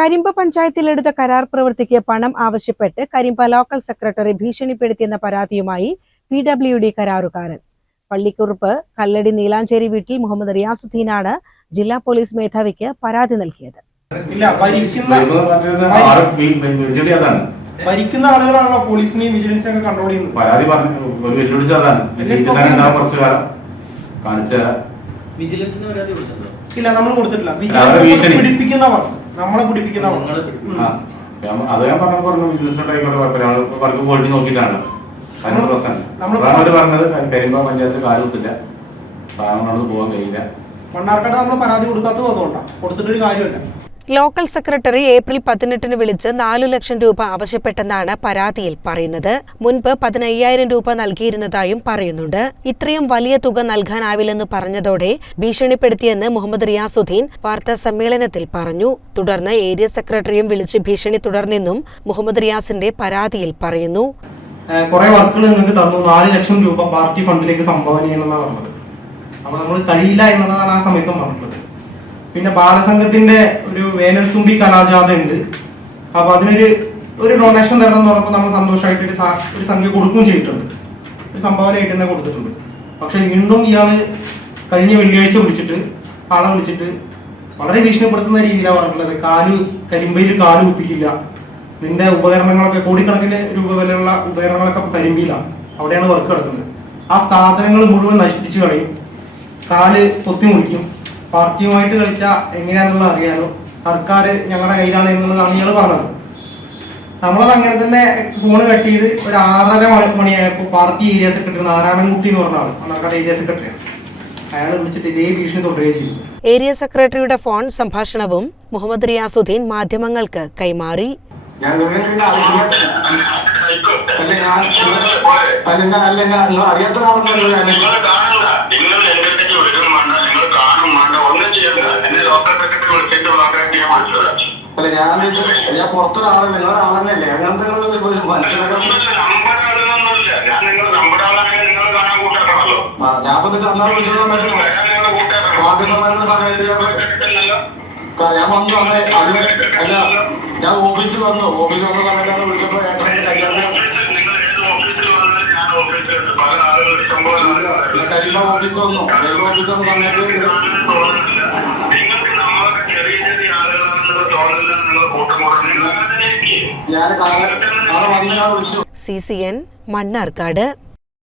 കരിമ്പ പഞ്ചായത്തിലെടുത്ത കരാർ പ്രവൃത്തിക്ക് പണം ആവശ്യപ്പെട്ട് കരിമ്പ ലോക്കൽ സെക്രട്ടറി ഭീഷണിപ്പെടുത്തിയെന്ന പരാതിയുമായി പി ഡബ്ല്യു ഡി കരാറുകാരൻ. പള്ളിക്കുറുപ്പ് കല്ലടി നീലാഞ്ചേരി വീട്ടിൽ മുഹമ്മദ് റിയാസുദ്ദീനാണ് ജില്ലാ പോലീസ് മേധാവിക്ക് പരാതി നൽകിയത്. ഇല്ല ഭരിക്കുന്ന ആളുകളാണല്ലോ പോലീസിനെയും വിജിലൻസിനെയും ഒക്കെ കൺട്രോൾ ചെയ്യുന്നത്. പരാതി പറഞ്ഞു ഒരു വെല്ലുവിളിച്ച അതാണ്. കുറച്ചു കാലം. കാണിച്ചു തരാം. വിജിലൻസിന് ഇല്ല നമ്മൾ കൊടുത്തിട്ടില്ല. പിടിപ്പിക്കുന്നവർ. നമ്മളെ പിടിപ്പിക്കുന്ന അത് ഞാൻ പറഞ്ഞ പറഞ്ഞു ബിസിനസ് ആയിക്കോട്ടെ കുഴപ്പമില്ല. വർക്ക് നോക്കിയിട്ടാണ്. അതിനുള്ള പ്രശ്നം. നമ്മൾ അവർ പറഞ്ഞത്. കരിമ്പ പഞ്ചായത്ത് കാര്യത്തില്ല സാധനങ്ങളോട് പോകാൻ കഴിയില്ല. മണ്ണാർക്കാട് നമ്മൾ പരാതി കൊടുക്കാത്തത് അതുകൊണ്ടാണ് കൊടുത്തിട്ടൊരു കാര്യമില്ല ലോക്കൽ സെക്രട്ടറി ഏപ്രിൽ പതിനെട്ടിന് വിളിച്ച് നാലു ലക്ഷം രൂപ ആവശ്യപ്പെട്ടെന്നാണ് പരാതിയിൽ പറയുന്നത്. മുൻപ് പതിനയ്യായിരം രൂപ നൽകിയിരുന്നതായും പറയുന്നുണ്ട്. ഇത്രയും വലിയ തുക നൽകാനാവില്ലെന്ന് പറഞ്ഞതോടെ ഭീഷണിപ്പെടുത്തിയെന്ന് മുഹമ്മദ് റിയാസുദ്ദീൻ വാർത്താ സമ്മേളനത്തിൽ പറഞ്ഞു. തുടർന്ന് ഏരിയ സെക്രട്ടറിയും വിളിച്ച് ഭീഷണി തുടർന്നെന്നും മുഹമ്മദ് റിയാസിന്റെ പരാതിയിൽ പറയുന്നു. കുറെ വർക്കുകൾ നിങ്ങൾക്ക് തന്നു. നാല് ലക്ഷം രൂപ പാർട്ടി ഫണ്ടിലേക്ക് സംഭാവന ചെയ്യണമെന്നാണ് പറഞ്ഞത്. അപ്പൊ നമ്മൾ കഴിയില്ല എന്നതാണ് ആ സമയത്തും പറഞ്ഞിട്ടുള്ളത്. പിന്നെ ബാലസംഘത്തിന്റെ ഒരു വേനൽത്തുമ്പി കലാജാഥ ഉണ്ട് അപ്പൊ അതിനൊരു ഒരു ഡൊണേഷൻ തരണം എന്ന് പറഞ്ഞപ്പോൾ നമ്മൾ സന്തോഷമായിട്ട് ഒരു സംഖ്യ കൊടുക്കുകയും ചെയ്തിട്ടുണ്ട്. ഒരു സംഭാവനയായിട്ട് തന്നെ കൊടുത്തിട്ടുണ്ട്. പക്ഷെ വീണ്ടും ഇയാൾ കഴിഞ്ഞ വെള്ളിയാഴ്ച വിളിച്ചിട്ട് ആളെ വിളിച്ചിട്ട് വളരെ ഭീഷണിപ്പെടുത്തുന്ന രീതിയിലാണ് പറഞ്ഞിട്ടുള്ളത്. കാൽ കരിമ്പയിൽ കാൽ കുത്തിക്കില്ല. നിന്റെ ഉപകരണങ്ങളൊക്കെ കോടിക്കണക്കിന് രൂപ വിലയുള്ള ഉപകരണങ്ങളൊക്കെ കരിമ്പിയിലാണ് അവിടെയാണ് വർക്ക് നടക്കുന്നത്. ആ സാധനങ്ങൾ മുഴുവൻ നശിപ്പിച്ചു കളയും. കാൽ പൊത്തി പാർട്ടിയുമായിട്ട് കളിച്ചാൽ എങ്ങനെയാണെന്നുള്ളത് അറിയാലോ. സർക്കാർ ഞങ്ങളുടെ കയ്യിലാണ് എന്നുള്ളതാണ് ഞങ്ങൾ പറഞ്ഞത്. നമ്മളത് അങ്ങനെ തന്നെ ഫോൺ കട്ട് ചെയ്ത് ഒരു ആറര മണി- മണിയായപ്പോൾ പാർട്ടി ഏരിയ സെക്രട്ടറി നാരായണൻകുട്ടി എന്ന് പറഞ്ഞ ആൾ മണ്ണാർക്കാട് ഏരിയ സെക്രട്ടറിയാണ് അയാൾ വിളിച്ചിട്ട് ഇതേ ഭീഷണി തുടരുകയും ചെയ്തു. ഏരിയ സെക്രട്ടറിയുടെ ഫോൺ സംഭാഷണവും മുഹമ്മദ് റിയാസുദ്ദീൻ മാധ്യമങ്ങൾക്ക് കൈമാറി. ഞാൻ അല്ല ഞാൻ ഞാൻ പുറത്തൊരാളെ നിങ്ങളുടെ ആളെന്നല്ലേ അങ്ങനത്തെ ഞാൻ ഇപ്പൊ അന്നാൾ വിളിച്ച സമയത്ത് വരാൻ നിങ്ങൾ കൂട്ടാക്കണം വാക്ക് സമയത്ത് സമയത്ത് ഞാൻ വന്നു അന്ന് അതിന് അല്ല ഞാൻ ഓഫീസിൽ വന്നു. ഓഫീസിൽ വന്ന സമയത്താണ് വിളിച്ചപ്പോ ഏട്ടനെ കരിമ ഓഫീസ് വന്നു. കരിമ്പ ഓഫീസ് വന്ന സമയത്ത് സി സി എൻ മണ്ണാർക്കാട്.